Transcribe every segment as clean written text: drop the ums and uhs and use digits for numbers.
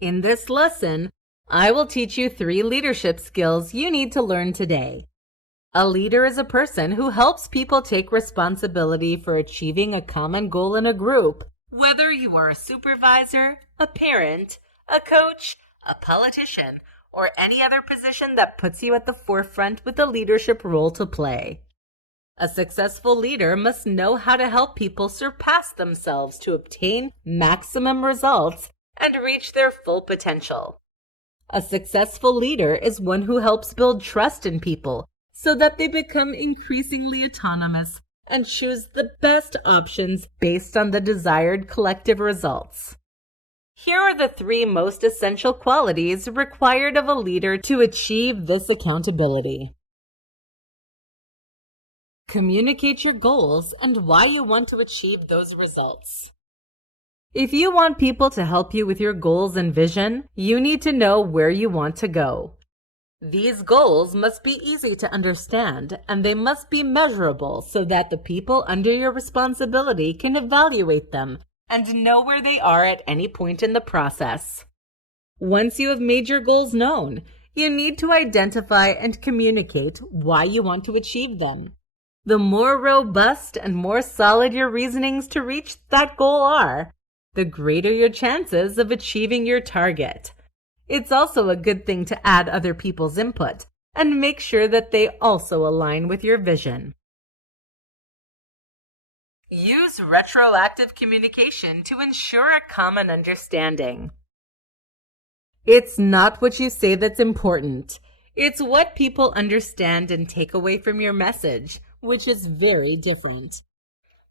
In this lesson, I will teach you 3 leadership skills you need to learn today. A leader is a person who helps people take responsibility for achieving a common goal in a group, whether you are a supervisor, a parent, a coach, a politician, or any other position that puts you at the forefront with a leadership role to play. A successful leader must know how to help people surpass themselves to obtain maximum results and reach their full potential. A successful leader is one who helps build trust in people so that they become increasingly autonomous and choose the best options based on the desired collective results. Here are the 3 most essential qualities required of a leader to achieve this accountability. Communicate your goals and why you want to achieve those results. If you want people to help you with your goals and vision, you need to know where you want to go. These goals must be easy to understand, and they must be measurable so that the people under your responsibility can evaluate them and know where they are at any point in the process. Once you have made your goals known, you need to identify and communicate why you want to achieve them. The more robust and more solid your reasonings to reach that goal are, the greater your chances of achieving your target. It's also a good thing to add other people's input and make sure that they also align with your vision. Use retroactive communication to ensure a common understanding. It's not what you say that's important. It's what people understand and take away from your message, which is very different.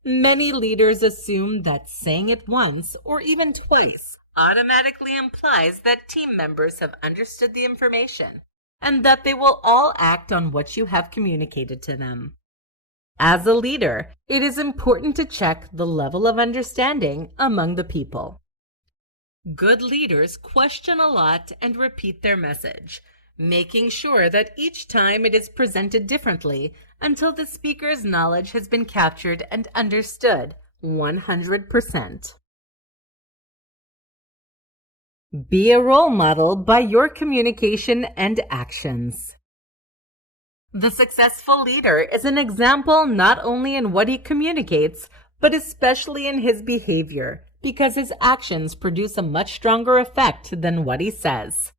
Many leaders assume that saying it once or even twice automatically implies that team members have understood the information and that they will all act on what you have communicated to them. As a leader, it is important to check the level of understanding among the people. Good leaders question a lot and repeat their message, making sure that each time it is presented differently until the speaker's knowledge has been captured and understood 100%. Be a role model by your communication and actions. The successful leader is an example not only in what he communicates, but especially in his behavior, because his actions produce a much stronger effect than what he says.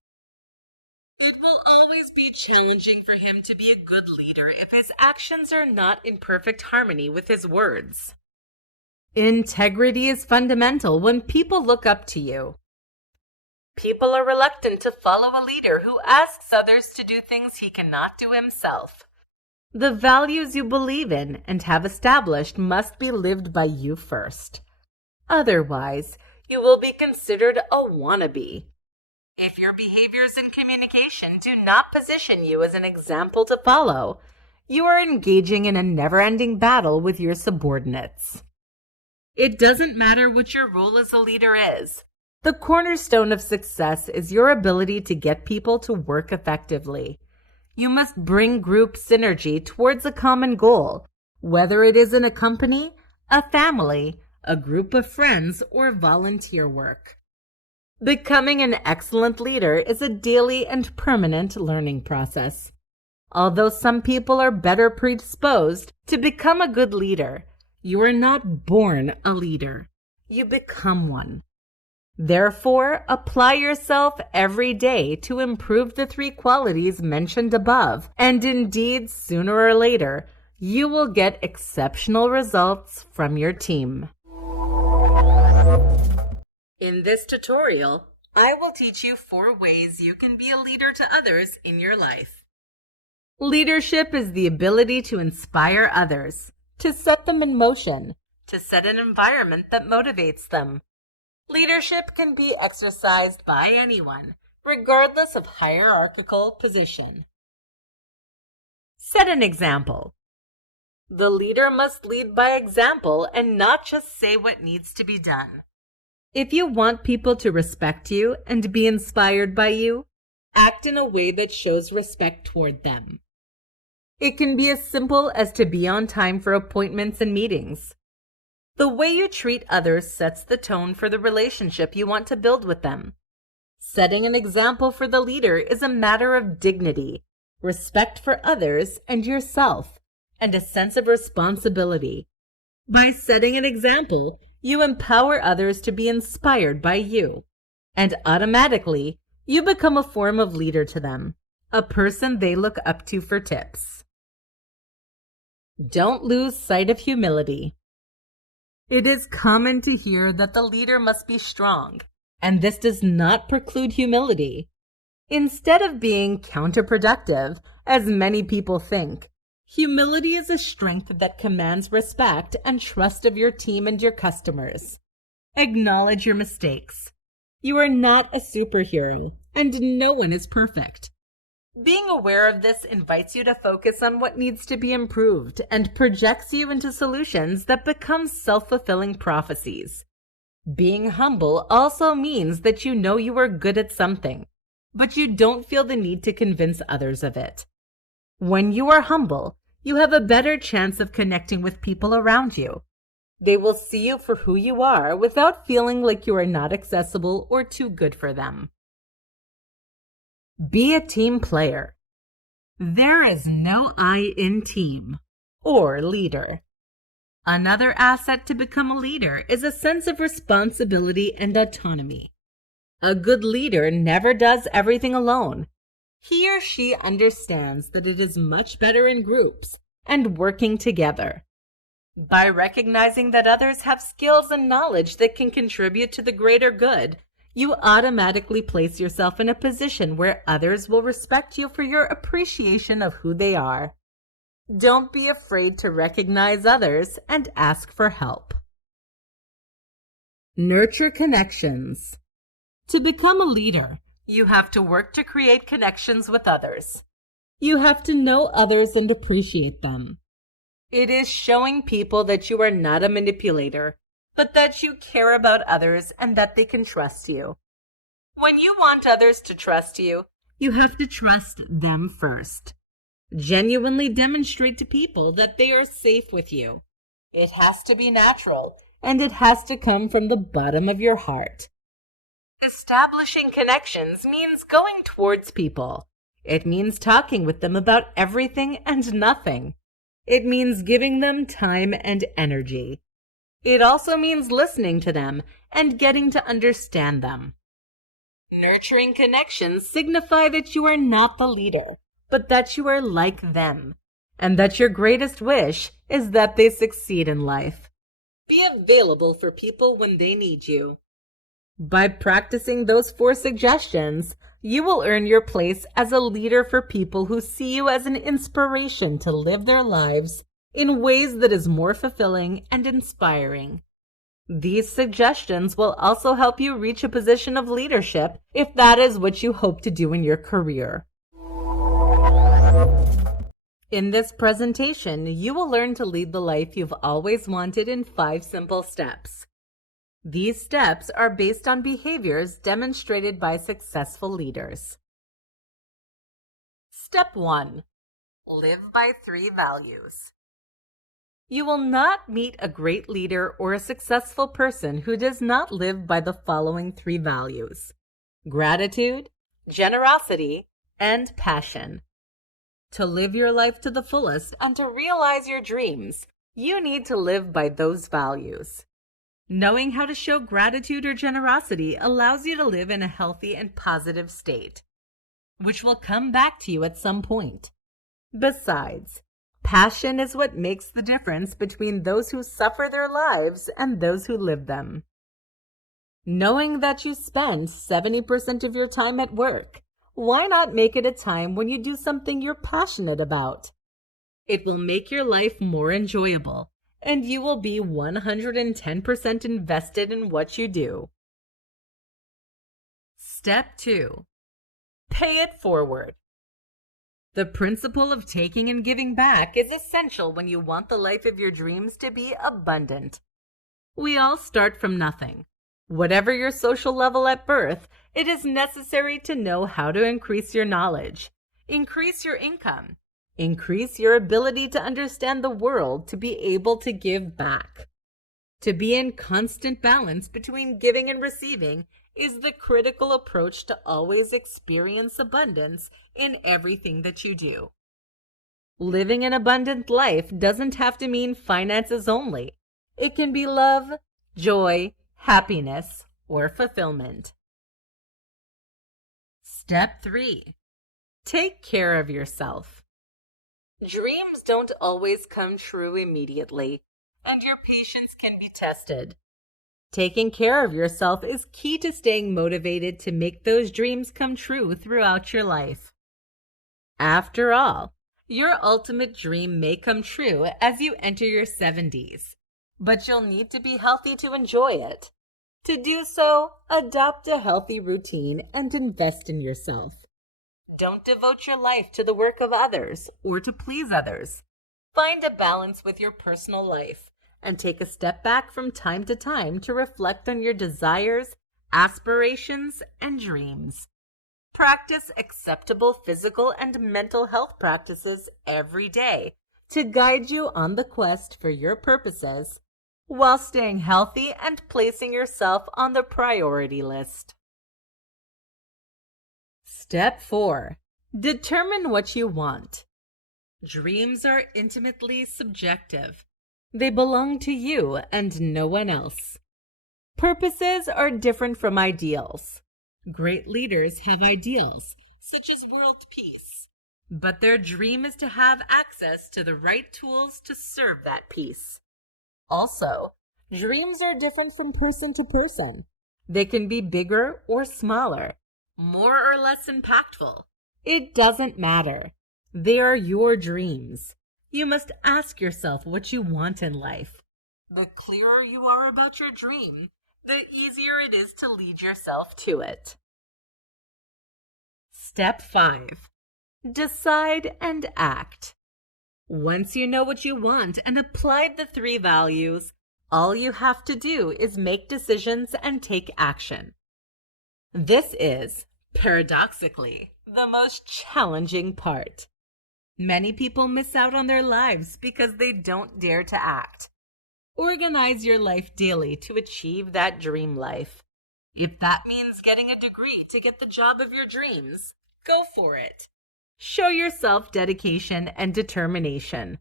It will always be challenging for him to be a good leader if his actions are not in perfect harmony with his words. Integrity is fundamental when people look up to you. People are reluctant to follow a leader who asks others to do things he cannot do himself. The values you believe in and have established must be lived by you first. Otherwise, you will be considered a wannabe. If your behaviors and communication do not position you as an example to follow, you are engaging in a never-ending battle with your subordinates. It doesn't matter what your role as a leader is. The cornerstone of success is your ability to get people to work effectively. You must bring group synergy towards a common goal, whether it is in a company, a family, a group of friends, or volunteer work. Becoming an excellent leader is a daily and permanent learning process. Although some people are better predisposed to become a good leader, you are not born a leader. You become one. Therefore, apply yourself every day to improve the 3 qualities mentioned above, and indeed, sooner or later, you will get exceptional results from your team. In this tutorial, I will teach you 4 ways you can be a leader to others in your life. Leadership is the ability to inspire others, to set them in motion, to set an environment that motivates them. Leadership can be exercised by anyone, regardless of hierarchical position. Set an example. The leader must lead by example and not just say what needs to be done. If you want people to respect you and be inspired by you, act in a way that shows respect toward them. It can be as simple as to be on time for appointments and meetings. The way you treat others sets the tone for the relationship you want to build with them. Setting an example for the leader is a matter of dignity, respect for others and yourself, and a sense of responsibility. By setting an example, you empower others to be inspired by you, and automatically, you become a form of leader to them, a person they look up to for tips. Don't lose sight of humility. It is common to hear that the leader must be strong, and this does not preclude humility. Instead of being counterproductive, as many people think, humility is a strength that commands respect and trust of your team and your customers. Acknowledge your mistakes. You are not a superhero, and no one is perfect. Being aware of this invites you to focus on what needs to be improved and projects you into solutions that become self-fulfilling prophecies. Being humble also means that you know you are good at something, but you don't feel the need to convince others of it. When you are humble, you have a better chance of connecting with people around you. They will see you for who you are without feeling like you are not accessible or too good for them. Be a team player. There is no I in team or leader. Another asset to become a leader is a sense of responsibility and autonomy. A good leader never does everything alone. He or she understands that it is much better in groups and working together. By recognizing that others have skills and knowledge that can contribute to the greater good, you automatically place yourself in a position where others will respect you for your appreciation of who they are. Don't be afraid to recognize others and ask for help. Nurture connections. To become a leader, you have to work to create connections with others. You have to know others and appreciate them. It is showing people that you are not a manipulator, but that you care about others and that they can trust you. When you want others to trust you, you have to trust them first. Genuinely demonstrate to people that they are safe with you. It has to be natural, and it has to come from the bottom of your heart. Establishing connections means going towards people. It means talking with them about everything and nothing. It means giving them time and energy. It also means listening to them and getting to understand them. Nurturing connections signify that you are not the leader, but that you are like them, and that your greatest wish is that they succeed in life. Be available for people when they need you. By practicing those 4 suggestions, you will earn your place as a leader for people who see you as an inspiration to live their lives in ways that is more fulfilling and inspiring. These suggestions will also help you reach a position of leadership if that is what you hope to do in your career. In this presentation, you will learn to lead the life you've always wanted in 5 simple steps. These steps are based on behaviors demonstrated by successful leaders. Step 1. Live by 3 values. You will not meet a great leader or a successful person who does not live by the following 3 values: gratitude, generosity, and passion. To live your life to the fullest and to realize your dreams, you need to live by those values. Knowing how to show gratitude or generosity allows you to live in a healthy and positive state, which will come back to you at some point. Besides, passion is what makes the difference between those who suffer their lives and those who live them. Knowing that you spend 70% of your time at work, why not make it a time when you do something you're passionate about? It will make your life more enjoyable, and you will be 110% invested in what you do. Step 2. Pay it forward. The principle of taking and giving back is essential when you want the life of your dreams to be abundant. We all start from nothing. Whatever your social level at birth, it is necessary to know how to increase your knowledge, increase your income, increase your ability to understand the world to be able to give back. To be in constant balance between giving and receiving is the critical approach to always experience abundance in everything that you do. Living an abundant life doesn't have to mean finances only. It can be love, joy, happiness, or fulfillment. Step 3. Take care of yourself. Dreams don't always come true immediately, and your patience can be tested. Taking care of yourself is key to staying motivated to make those dreams come true throughout your life. After all, your ultimate dream may come true as you enter your 70s, but you'll need to be healthy to enjoy it. To do so, adopt a healthy routine and invest in yourself. Don't devote your life to the work of others or to please others. Find a balance with your personal life and take a step back from time to time to reflect on your desires, aspirations, and dreams. Practice acceptable physical and mental health practices every day to guide you on the quest for your purposes while staying healthy and placing yourself on the priority list. Step 4. Determine what you want. Dreams are intimately subjective. They belong to you and no one else. Purposes are different from ideals. Great leaders have ideals, such as world peace, but their dream is to have access to the right tools to serve that peace. Also, dreams are different from person to person. They can be bigger or smaller, more or less impactful. It doesn't matter. They are your dreams. You must ask yourself what you want in life. The clearer you are about your dream, the easier it is to lead yourself to it. Step 5. Decide and act. Once you know what you want and applied the 3 values, all you have to do is make decisions and take action. This is, paradoxically, the most challenging part. Many people miss out on their lives because they don't dare to act. Organize your life daily to achieve that dream life. If that means getting a degree to get the job of your dreams, go for it. Show yourself dedication and determination.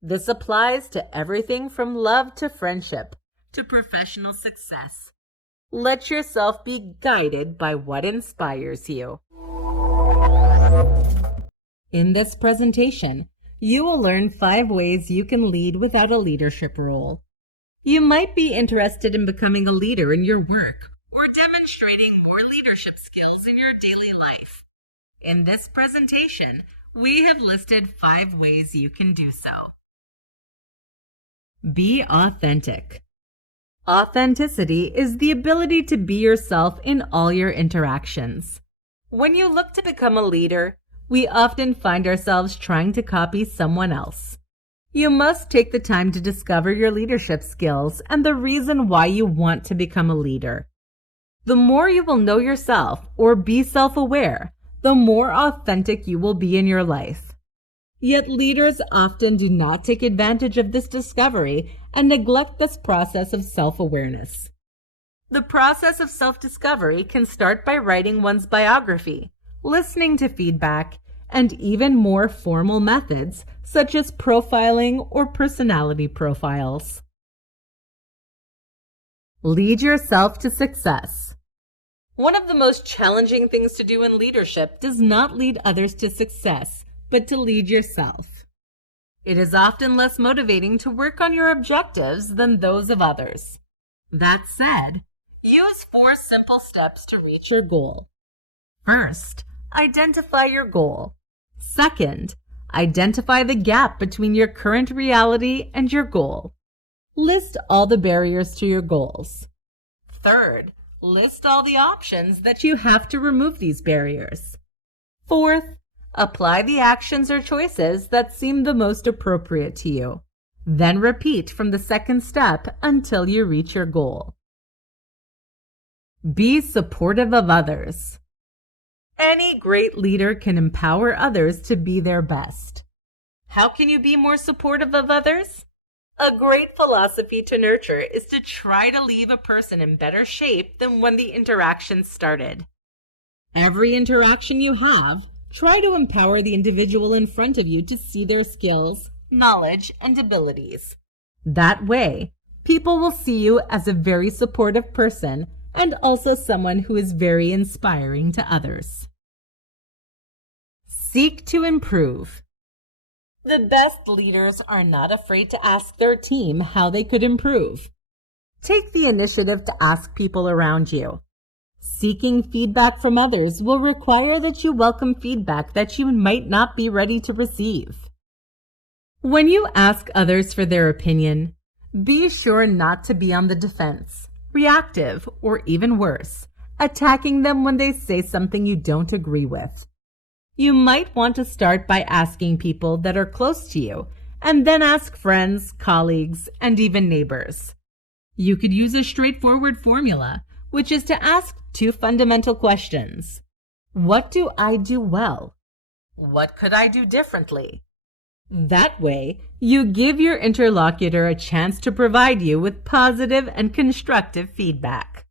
This applies to everything from love to friendship to professional success. Let yourself be guided by what inspires you. In this presentation, you will learn 5 ways you can lead without a leadership role. You might be interested in becoming a leader in your work or demonstrating more leadership skills in your daily life. In this presentation, we have listed 5 ways you can do so. Be authentic. Authenticity is the ability to be yourself in all your interactions. When you look to become a leader, we often find ourselves trying to copy someone else. You must take the time to discover your leadership skills and the reason why you want to become a leader. The more you will know yourself or be self-aware, the more authentic you will be in your life. Yet leaders often do not take advantage of this discovery and neglect this process of self-awareness. The process of self-discovery can start by writing one's biography, listening to feedback, and even more formal methods such as profiling or personality profiles. Lead yourself to success. One of the most challenging things to do in leadership does not lead others to success, but to lead yourself. It is often less motivating to work on your objectives than those of others. That said, use 4 simple steps to reach your goal. First, identify your goal. Second, identify the gap between your current reality and your goal. List all the barriers to your goals. Third, list all the options that you have to remove these barriers. Fourth, apply the actions or choices that seem the most appropriate to you. Then repeat from the second step until you reach your goal. Be supportive of others. Any great leader can empower others to be their best. How can you be more supportive of others? A great philosophy to nurture is to try to leave a person in better shape than when the interaction started. Every interaction you have, try to empower the individual in front of you to see their skills, knowledge, and abilities. That way, people will see you as a very supportive person and also someone who is very inspiring to others. Seek to improve. The best leaders are not afraid to ask their team how they could improve. Take the initiative to ask people around you. Seeking feedback from others will require that you welcome feedback that you might not be ready to receive. When you ask others for their opinion, be sure not to be on the defense, reactive, or even worse, attacking them when they say something you don't agree with. You might want to start by asking people that are close to you, and then ask friends, colleagues, and even neighbors. You could use a straightforward formula, which is to ask two fundamental questions. What do I do well? What could I do differently? That way, you give your interlocutor a chance to provide you with positive and constructive feedback.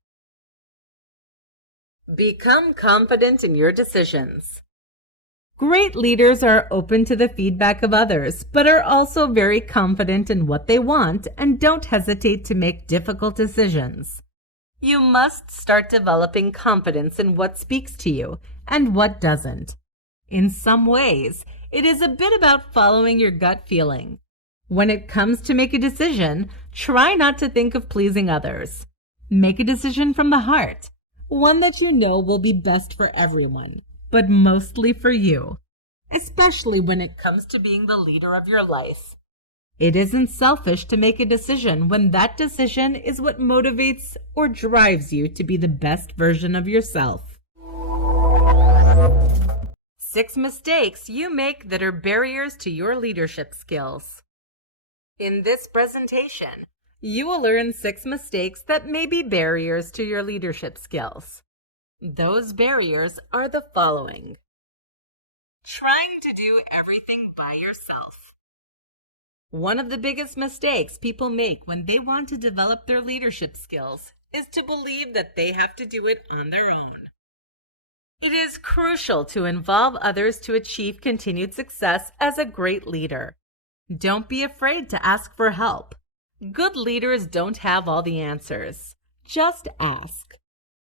Become confident in your decisions. Great leaders are open to the feedback of others, but are also very confident in what they want and don't hesitate to make difficult decisions. You must start developing confidence in what speaks to you and what doesn't. In some ways, it is a bit about following your gut feeling. When it comes to make a decision, try not to think of pleasing others. Make a decision from the heart, one that you know will be best for everyone, but mostly for you, especially when it comes to being the leader of your life. It isn't selfish to make a decision when that decision is what motivates or drives you to be the best version of yourself. 6 mistakes you make that are barriers to your leadership skills. In this presentation, you will learn 6 mistakes that may be barriers to your leadership skills. Those barriers are the following. Trying to do everything by yourself. One of the biggest mistakes people make when they want to develop their leadership skills is to believe that they have to do it on their own. It is crucial to involve others to achieve continued success as a great leader. Don't be afraid to ask for help. Good leaders don't have all the answers. Just ask.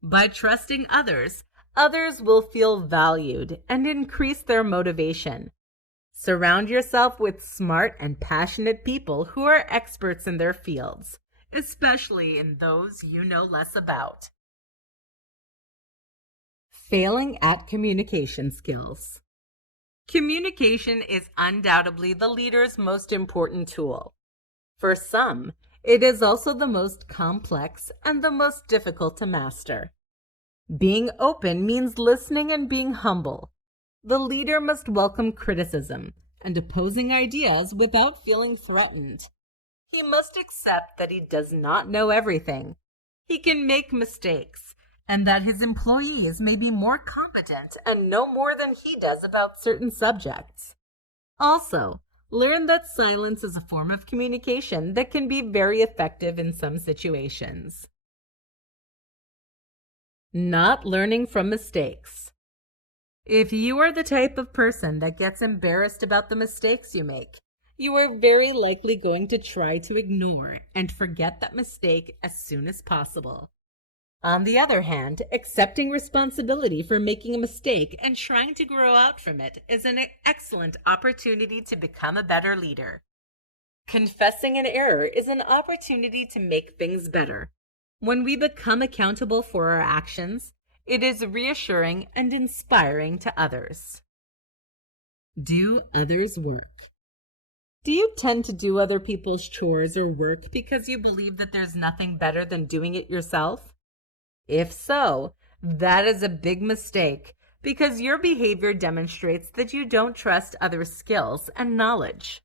By trusting others, others will feel valued and increase their motivation. Surround yourself with smart and passionate people who are experts in their fields, especially in those you know less about. Failing at communication skills. Communication is undoubtedly the leader's most important tool. For some, it is also the most complex and the most difficult to master. Being open means listening and being humble. The leader must welcome criticism and opposing ideas without feeling threatened. He must accept that he does not know everything. He can make mistakes, and that his employees may be more competent and know more than he does about certain subjects. Also, learn that silence is a form of communication that can be very effective in some situations. Not learning from mistakes. If you are the type of person that gets embarrassed about the mistakes you make, you are very likely going to try to ignore and forget that mistake as soon as possible. On the other hand, accepting responsibility for making a mistake and trying to grow out from it is an excellent opportunity to become a better leader. Confessing an error is an opportunity to make things better. When we become accountable for our actions, it is reassuring and inspiring to others. Do others' work. Do you tend to do other people's chores or work because you believe that there's nothing better than doing it yourself? If so, that is a big mistake because your behavior demonstrates that you don't trust others' skills and knowledge.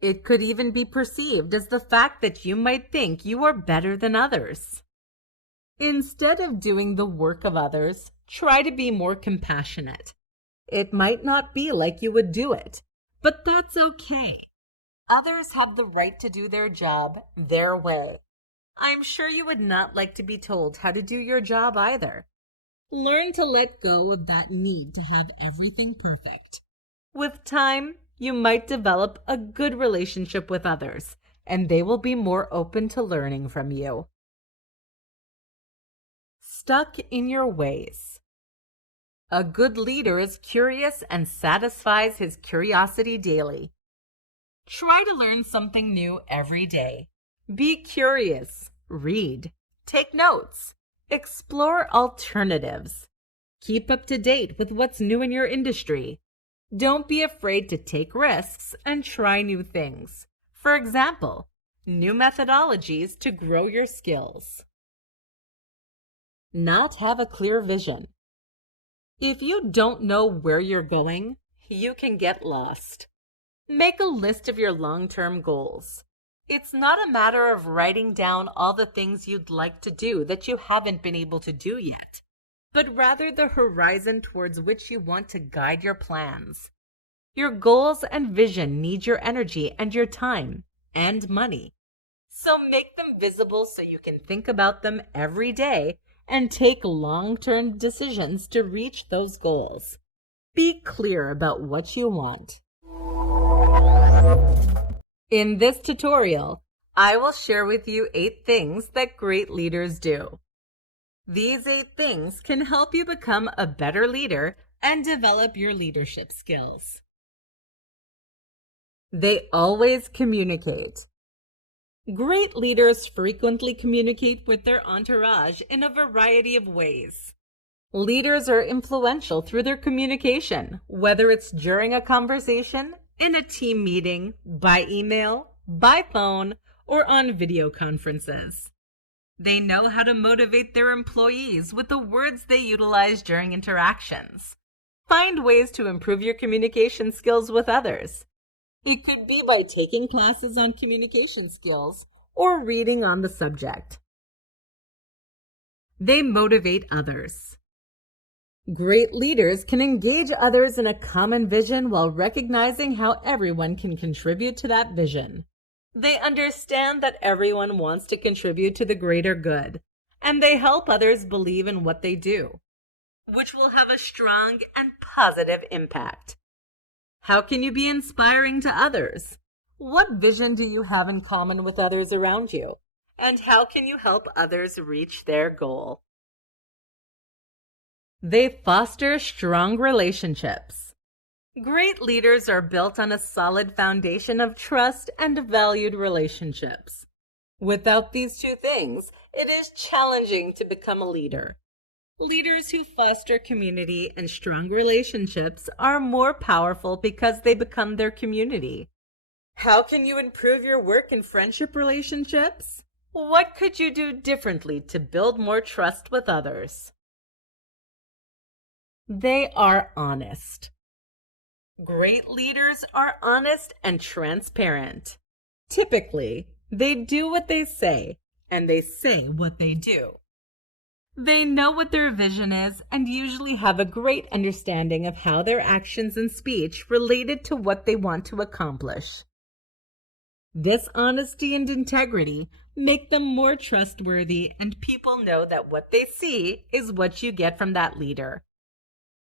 It could even be perceived as the fact that you might think you are better than others. Instead of doing the work of others, try to be more compassionate. It might not be like you would do it, but that's okay. Others have the right to do their job their way. I'm sure you would not like to be told how to do your job either. Learn to let go of that need to have everything perfect. With time, you might develop a good relationship with others, and they will be more open to learning from you. Stuck in your ways. A good leader is curious and satisfies his curiosity daily. Try to learn something new every day. Be curious, read, take notes, explore alternatives. Keep up to date with what's new in your industry. Don't be afraid to take risks and try new things. For example, new methodologies to grow your skills. Not have a clear vision. If you don't know where you're going, you can get lost. Make a list of your long-term goals. It's not a matter of writing down all the things you'd like to do that you haven't been able to do yet, but rather the horizon towards which you want to guide your plans. Your goals and vision need your energy and your time and money. So make them visible so you can think about them every day and take long-term decisions to reach those goals. Be clear about what you want. In this tutorial, I will share with you 8 things that great leaders do. These 8 things can help you become a better leader and develop your leadership skills. They always communicate. Great leaders frequently communicate with their entourage in a variety of ways. Leaders are influential through their communication, whether it's during a conversation, in a team meeting, by email, by phone, or on video conferences. They know how to motivate their employees with the words they utilize during interactions. Find ways to improve your communication skills with others. It could be by taking classes on communication skills or reading on the subject. They motivate others. Great leaders can engage others in a common vision while recognizing how everyone can contribute to that vision. They understand that everyone wants to contribute to the greater good, and they help others believe in what they do, which will have a strong and positive impact. How can you be inspiring to others? What vision do you have in common with others around you? And how can you help others reach their goal? They foster strong relationships. Great leaders are built on a solid foundation of trust and valued relationships. Without these 2 things, it is challenging to become a leader. Leaders who foster community and strong relationships are more powerful because they become their community. How can you improve your work and friendship relationships? What could you do differently to build more trust with others? They are honest. Great leaders are honest and transparent. Typically, they do what they say, and they say what they do. They know what their vision is and usually have a great understanding of how their actions and speech related to what they want to accomplish. This honesty and integrity make them more trustworthy, and people know that what they see is what you get from that leader.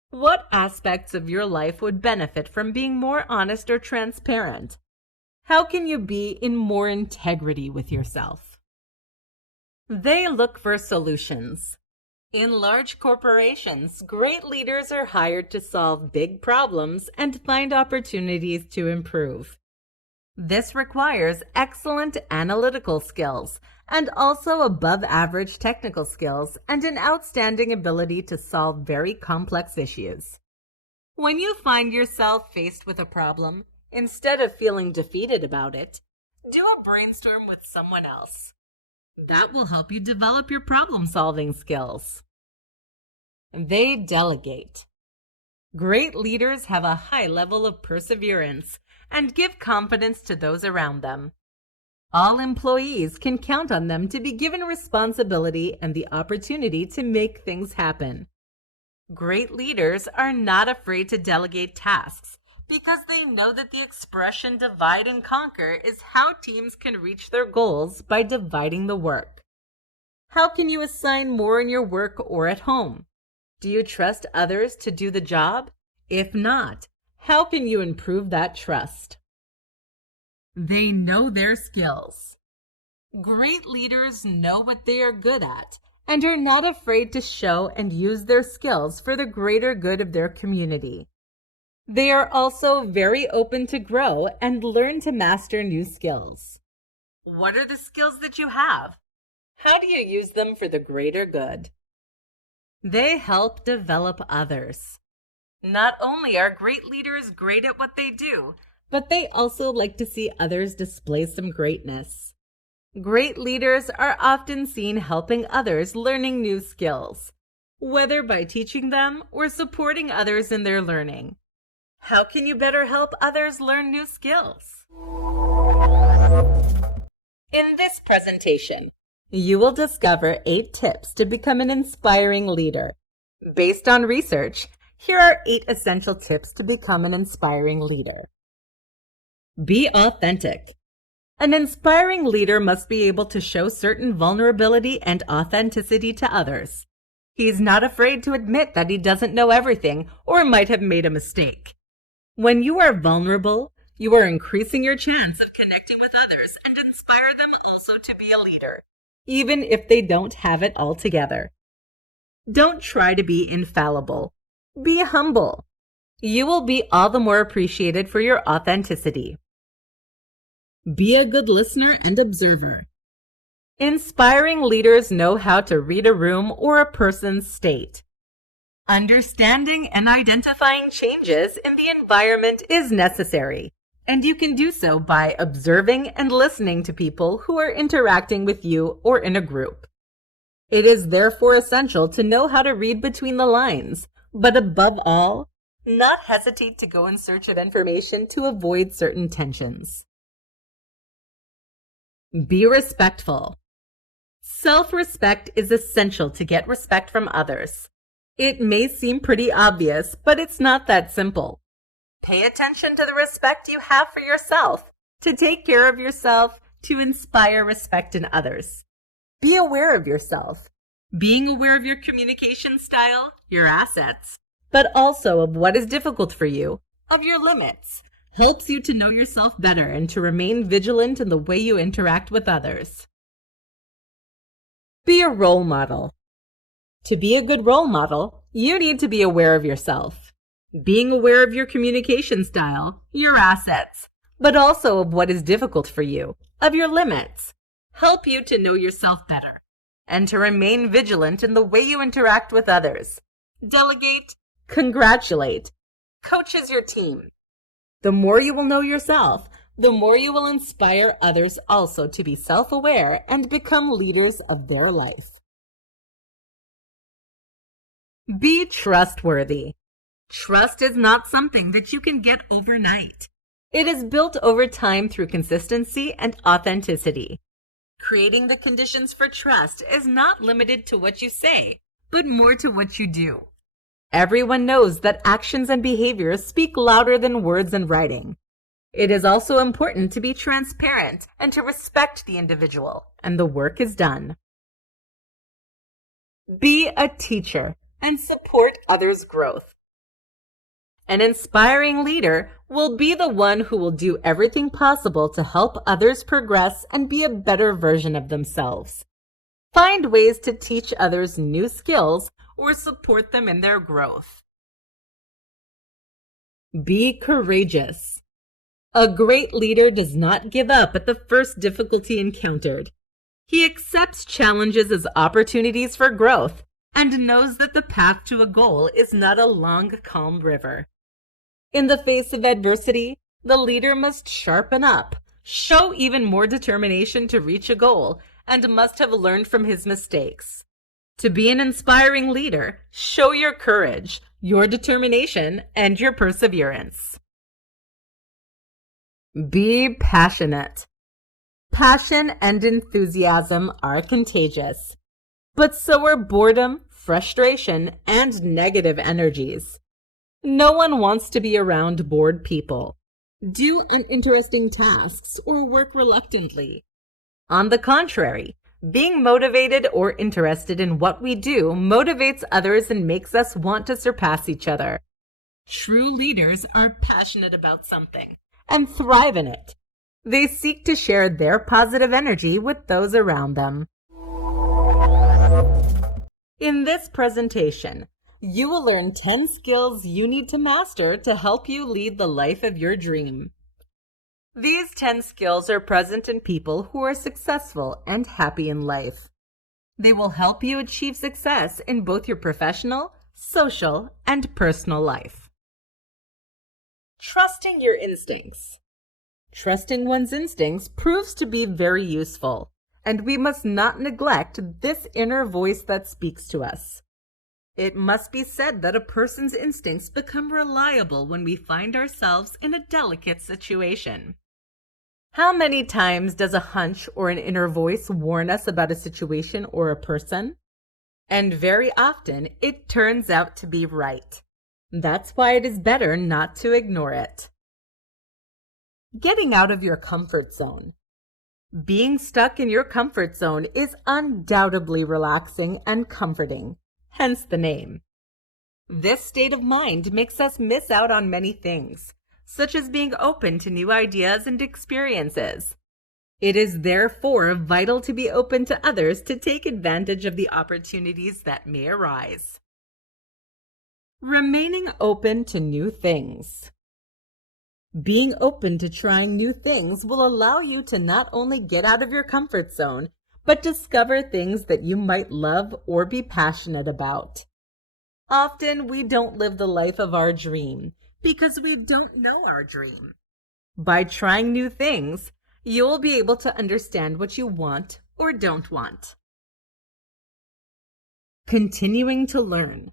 What aspects of your life would benefit from being more honest or transparent? How can you be in more integrity with yourself? They look for solutions. In large corporations, great leaders are hired to solve big problems and find opportunities to improve. This requires excellent analytical skills and also above average technical skills and an outstanding ability to solve very complex issues. When you find yourself faced with a problem, instead of feeling defeated about it, do a brainstorm with someone else. That will help you develop your problem-solving skills. They delegate. Great leaders have a high level of perseverance and give confidence to those around them. All employees can count on them to be given responsibility and the opportunity to make things happen. Great leaders are not afraid to delegate tasks because they know that the expression divide and conquer is how teams can reach their goals by dividing the work. How can you assign more in your work or at home? Do you trust others to do the job? If not, how can you improve that trust? They know their skills. Great leaders know what they are good at and are not afraid to show and use their skills for the greater good of their community. They are also very open to grow and learn to master new skills. What are the skills that you have? How do you use them for the greater good? They help develop others. Not only are great leaders great at what they do, but they also like to see others display some greatness. Great leaders are often seen helping others learning new skills, whether by teaching them or supporting others in their learning. How can you better help others learn new skills? In this presentation, you will discover 8 tips to become an inspiring leader. Based on research, here are 8 essential tips to become an inspiring leader. Be authentic. An inspiring leader must be able to show certain vulnerability and authenticity to others. He's not afraid to admit that he doesn't know everything or might have made a mistake. When you are vulnerable, you are increasing your chance of connecting with others and inspire them also to be a leader, even if they don't have it all together. Don't try to be infallible. Be humble. You will be all the more appreciated for your authenticity. Be a good listener and observer. Inspiring leaders know how to read a room or a person's state. Understanding and identifying changes in the environment is necessary, and you can do so by observing and listening to people who are interacting with you or in a group. It is therefore essential to know how to read between the lines, but above all, not hesitate to go in search of information to avoid certain tensions. Be respectful. Self-respect is essential to get respect from others. It may seem pretty obvious, but it's not that simple. Pay attention to the respect you have for yourself, to take care of yourself, to inspire respect in others. Be aware of yourself. Being aware of your communication style, your assets, but also of what is difficult for you, of your limits, helps you to know yourself better and to remain vigilant in the way you interact with others. Be a role model. To be a good role model, you need to be aware of yourself. Being aware of your communication style, your assets, but also of what is difficult for you, of your limits, help you to know yourself better and to remain vigilant in the way you interact with others. Delegate, congratulate, coaches your team. The more you will know yourself, the more you will inspire others also to be self-aware and become leaders of their life. Be trustworthy. Trust is not something that you can get overnight. It is built over time through consistency and authenticity. Creating the conditions for trust is not limited to what you say, but more to what you do. Everyone knows that actions and behaviors speak louder than words and writing. It is also important to be transparent and to respect the individual, and the work is done. Be a teacher and support others' growth. An inspiring leader will be the one who will do everything possible to help others progress and be a better version of themselves. Find ways to teach others new skills or support them in their growth. Be courageous. A great leader does not give up at the first difficulty encountered. He accepts challenges as opportunities for growth and knows that the path to a goal is not a long, calm river. In the face of adversity, the leader must sharpen up, show even more determination to reach a goal, and must have learned from his mistakes. To be an inspiring leader, show your courage, your determination, and your perseverance. Be passionate. Passion and enthusiasm are contagious, but so are boredom, frustration, and negative energies. No one wants to be around bored people. Do uninteresting tasks or work reluctantly. On the contrary, being motivated or interested in what we do motivates others and makes us want to surpass each other. True leaders are passionate about something and thrive in it. They seek to share their positive energy with those around them. In this presentation, you will learn 10 skills you need to master to help you lead the life of your dream. These 10 skills are present in people who are successful and happy in life. They will help you achieve success in both your professional, social, and personal life. Trusting your instincts. Trusting one's instincts proves to be very useful, and we must not neglect this inner voice that speaks to us. It must be said that a person's instincts become reliable when we find ourselves in a delicate situation. How many times does a hunch or an inner voice warn us about a situation or a person? And very often, it turns out to be right. That's why it is better not to ignore it. Getting out of your comfort zone. Being stuck in your comfort zone is undoubtedly relaxing and comforting, hence the name. This state of mind makes us miss out on many things, such as being open to new ideas and experiences. It is therefore vital to be open to others to take advantage of the opportunities that may arise. Remaining open to new things. Being open to trying new things will allow you to not only get out of your comfort zone, but discover things that you might love or be passionate about. Often we don't live the life of our dream because we don't know our dream. By trying new things, you will be able to understand what you want or don't want. Continuing to learn.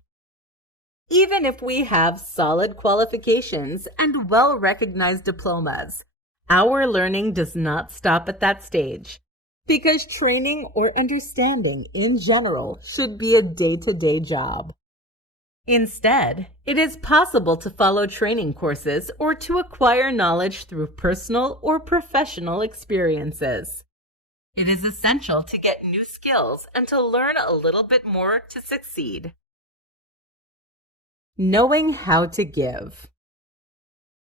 Even if we have solid qualifications and well-recognized diplomas, our learning does not stop at that stage, because training or understanding in general should be a day-to-day job. Instead, it is possible to follow training courses or to acquire knowledge through personal or professional experiences. It is essential to get new skills and to learn a little bit more to succeed. Knowing how to give.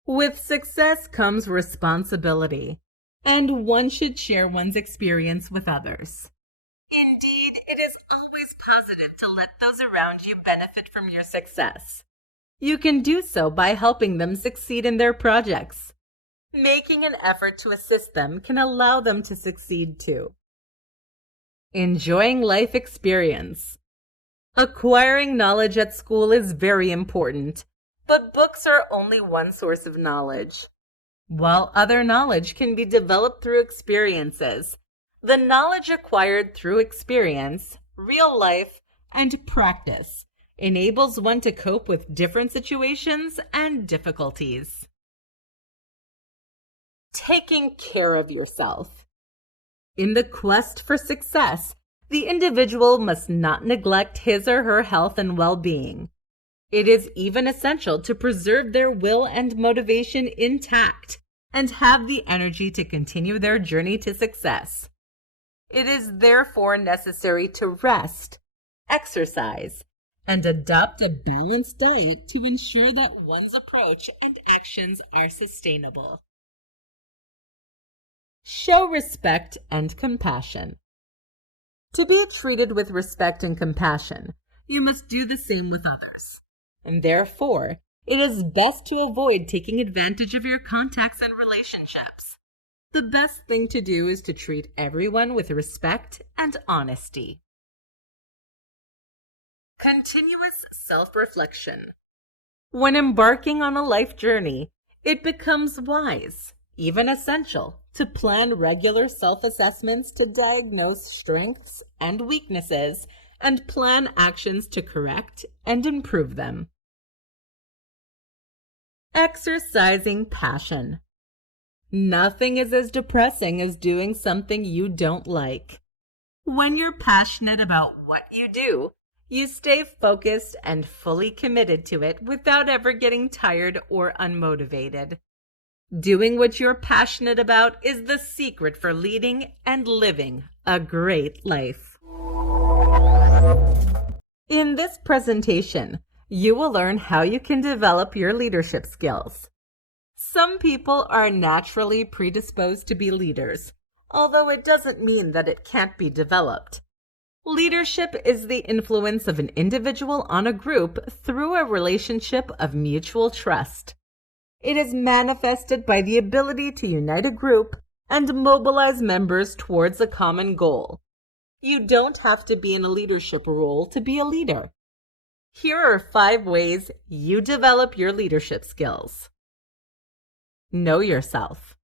With success comes responsibility, and one should share one's experience with others. Indeed, it is always positive to let those around you benefit from your success. You can do so by helping them succeed in their projects. Making an effort to assist them can allow them to succeed too. Enjoying life experience. Acquiring knowledge at school is very important, but books are only one source of knowledge. While other knowledge can be developed through experiences, the knowledge acquired through experience, real life, and practice enables one to cope with different situations and difficulties. Taking care of yourself. In the quest for success, the individual must not neglect his or her health and well-being. It is even essential to preserve their will and motivation intact and have the energy to continue their journey to success. It is therefore necessary to rest, exercise, and adopt a balanced diet to ensure that one's approach and actions are sustainable. Show respect and compassion. To be treated with respect and compassion, you must do the same with others. And therefore, it is best to avoid taking advantage of your contacts and relationships. The best thing to do is to treat everyone with respect and honesty. Continuous self-reflection. When embarking on a life journey, it becomes wise, even essential, to plan regular self-assessments to diagnose strengths and weaknesses and plan actions to correct and improve them. Exercising passion. Nothing is as depressing as doing something you don't like. When you're passionate about what you do, You stay focused and fully committed to it without ever getting tired or unmotivated. Doing what you're passionate about is the secret for leading and living a great life. In this presentation, you will learn how you can develop your leadership skills. Some people are naturally predisposed to be leaders, although it doesn't mean that it can't be developed. Leadership is the influence of an individual on a group through a relationship of mutual trust. It is manifested by the ability to unite a group and mobilize members towards a common goal. You don't have to be in a leadership role to be a leader. Here are 5 ways you develop your leadership skills. Know yourself.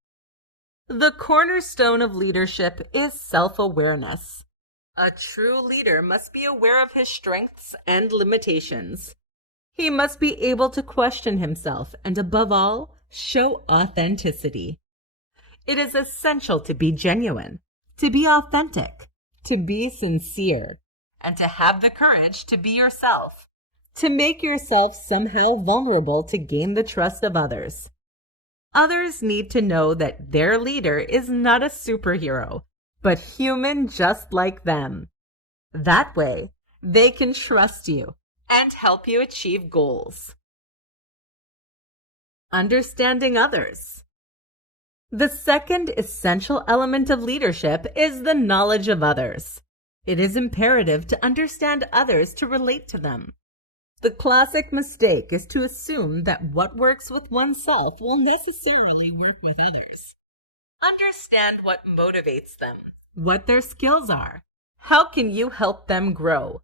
The cornerstone of leadership is self-awareness. A true leader must be aware of his strengths and limitations. He must be able to question himself and, above all, show authenticity. It is essential to be genuine, to be authentic, to be sincere, and to have the courage to be yourself, to make yourself somehow vulnerable to gain the trust of others. Others need to know that their leader is not a superhero, but human just like them. That way, they can trust you and help you achieve goals. Understanding others. The second essential element of leadership is the knowledge of others. It is imperative to understand others to relate to them. The classic mistake is to assume that what works with oneself will necessarily work with others. Understand what motivates them, what their skills are. How can you help them grow?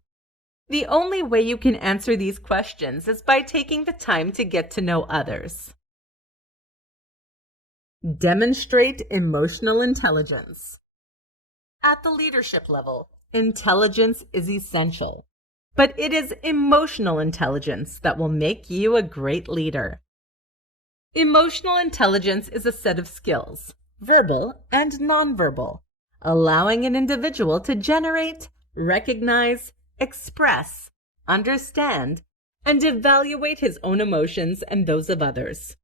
The only way you can answer these questions is by taking the time to get to know others. Demonstrate emotional intelligence. At the leadership level, intelligence is essential, but it is emotional intelligence that will make you a great leader. Emotional intelligence is a set of skills, verbal and nonverbal, allowing an individual to generate, recognize, express, understand, and evaluate his own emotions and those of others.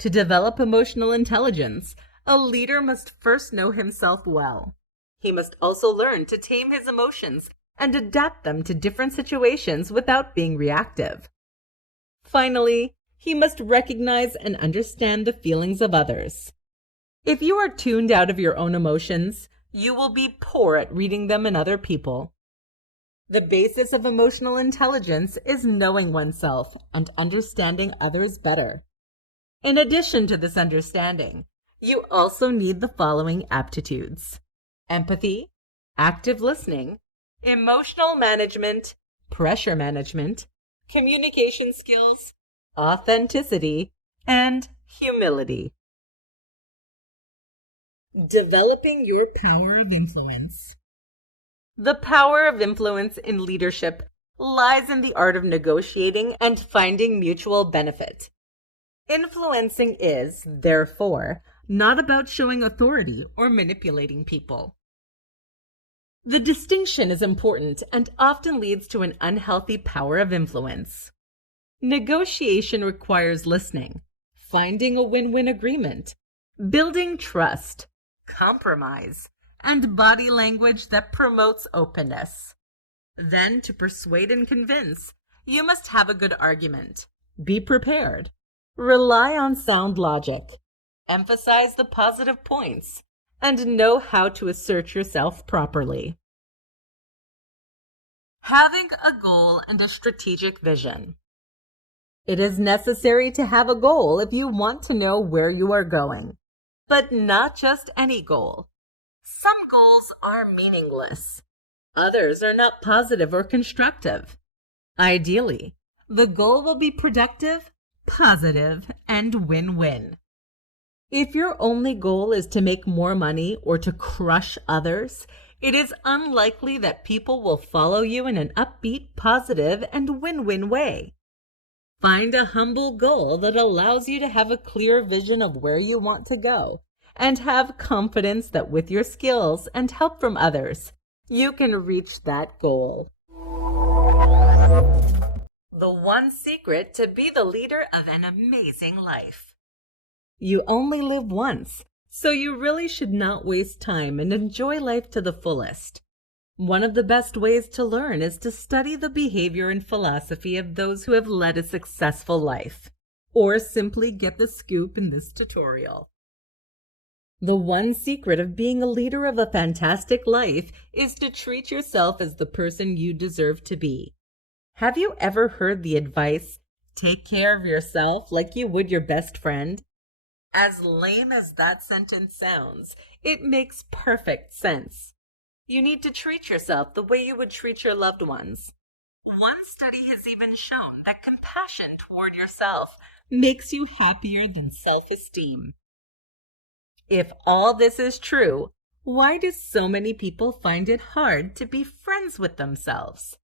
To develop emotional intelligence, a leader must first know himself well. He must also learn to tame his emotions and adapt them to different situations without being reactive. Finally, he must recognize and understand the feelings of others. If you are tuned out of your own emotions, you will be poor at reading them in other people. The basis of emotional intelligence is knowing oneself and understanding others better. In addition to this understanding, you also need the following aptitudes: empathy, active listening, emotional management, pressure management, communication skills, authenticity, and humility. Developing your power of influence. The power of influence in leadership lies in the art of negotiating and finding mutual benefit. Influencing is, therefore, not about showing authority or manipulating people. The distinction is important and often leads to an unhealthy power of influence. Negotiation requires listening, finding a win-win agreement, building trust, compromise, and body language that promotes openness. Then, to persuade and convince, you must have a good argument, be prepared, rely on sound logic, emphasize the positive points, and know how to assert yourself properly. Having a goal and a strategic vision. It is necessary to have a goal if you want to know where you are going, but not just any goal. Some goals are meaningless. Others are not positive or constructive. Ideally, the goal will be productive, positive, and win-win. If your only goal is to make more money or to crush others, it is unlikely that people will follow you in an upbeat, positive, and win-win way. Find a humble goal that allows you to have a clear vision of where you want to go, and have confidence that with your skills and help from others, you can reach that goal. The one secret to be the leader of an amazing life. You only live once, so you really should not waste time and enjoy life to the fullest. One of the best ways to learn is to study the behavior and philosophy of those who have led a successful life, or simply get the scoop in this tutorial. The one secret of being a leader of a fantastic life is to treat yourself as the person you deserve to be. Have you ever heard the advice, take care of yourself like you would your best friend? As lame as that sentence sounds, it makes perfect sense. You need to treat yourself the way you would treat your loved ones. One study has even shown that compassion toward yourself makes you happier than self-esteem. If all this is true, why do so many people find it hard to be friends with themselves?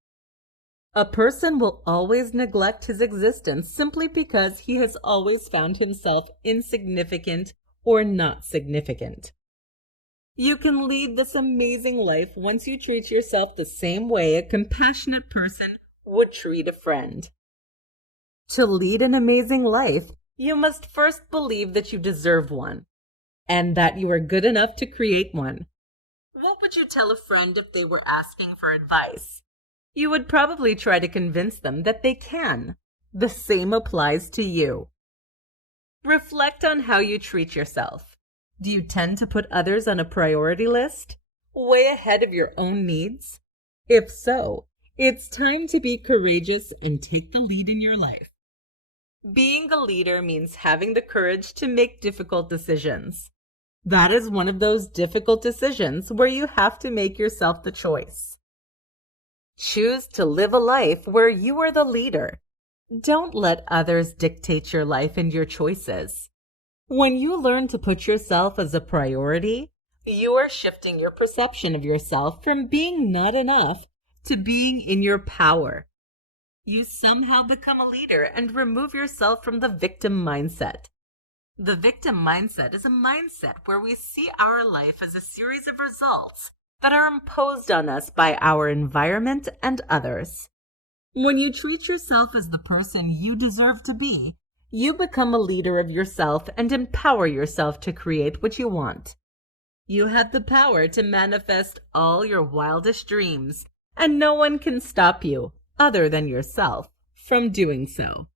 A person will always neglect his existence simply because he has always found himself insignificant or not significant. You can lead this amazing life once you treat yourself the same way a compassionate person would treat a friend. To lead an amazing life, you must first believe that you deserve one, and that you are good enough to create one. What would you tell a friend if they were asking for advice? You would probably try to convince them that they can. The same applies to you. Reflect on how you treat yourself. Do you tend to put others on a priority list, way ahead of your own needs? If so, it's time to be courageous and take the lead in your life. Being a leader means having the courage to make difficult decisions. That is one of those difficult decisions where you have to make yourself the choice. Choose to live a life where you are the leader. Don't let others dictate your life and your choices. When you learn to put yourself as a priority, you are shifting your perception of yourself from being not enough to being in your power. You somehow become a leader and remove yourself from the victim mindset. The victim mindset is a mindset where we see our life as a series of results that are imposed on us by our environment and others. When you treat yourself as the person you deserve to be, you become a leader of yourself and empower yourself to create what you want. You have the power to manifest all your wildest dreams, and no one can stop you, other than yourself, from doing so.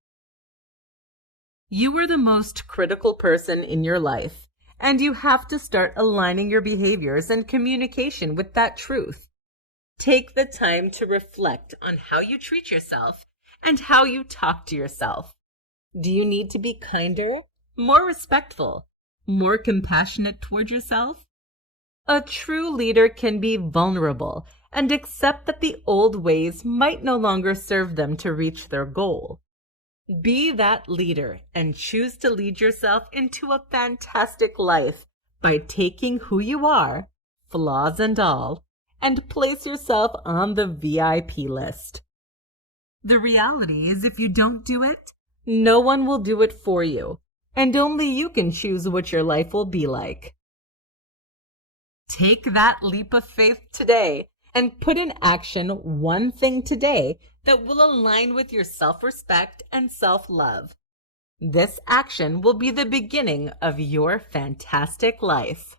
You are the most critical person in your life, and you have to start aligning your behaviors and communication with that truth. Take the time to reflect on how you treat yourself and how you talk to yourself. Do you need to be kinder, more respectful, more compassionate toward yourself? A true leader can be vulnerable and accept that the old ways might no longer serve them to reach their goal. Be that leader and choose to lead yourself into a fantastic life by taking who you are, flaws and all, and place yourself on the VIP list. The reality is, if you don't do it, no one will do it for you, and only you can choose what your life will be like. Take that leap of faith today and put in action one thing today that will align with your self-respect and self-love. This action will be the beginning of your fantastic life.